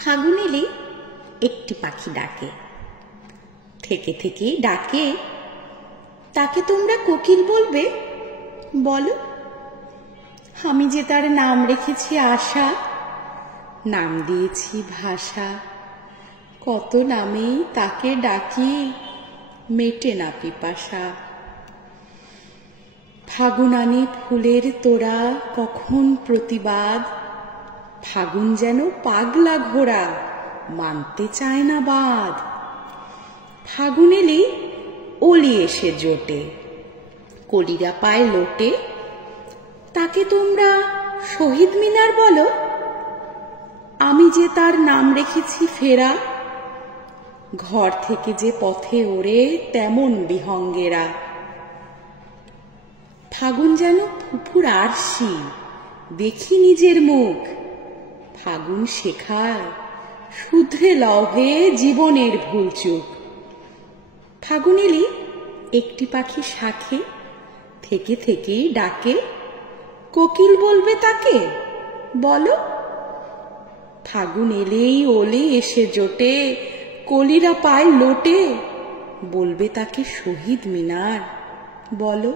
ফাগুন এলে একটি পাখি ডাকে, থেকে থেকেই ডাকে, তাকে তোমরা কোকিল বলবে বলো। আমি যে তার নাম রেখেছি আশা, নাম দিয়েছি ভাষা, কত নামেই তাকে ডাকি, মেটে না পিপাসা। ফাগুন আনে ফুলের তোড়া, কখন প্রতিবাদ, ফাগুন যেন পাগলা ঘোড়া, মানতে চায় না বাঁধ। ফাগুন এলেই অলি এসে জোটে, কলিরা পায় লোটে, তাকে তোমরা শহীদ মিনার বলো। আমি যে তার নাম রেখেছি ফেরা, ঘর থেকে যে পথে ওড়ে তেমন বিহঙ্গেরা। ফাগুন যেন ফুফুর আরশি, দেখি নিজের মুখ, ফাগুন শেখায় শুধরে লভে জীবনের ভুলচুক। ফাগুন এলি একটি পাখি শাখে, থেকে থেকেই ডাকে, কোকিল বলবে তাকে বলো। ফাগুন এলেই ওলে এসে জোটে, কলিরা পায় লোটে, বলবে তাকে শহীদ মিনার বলো।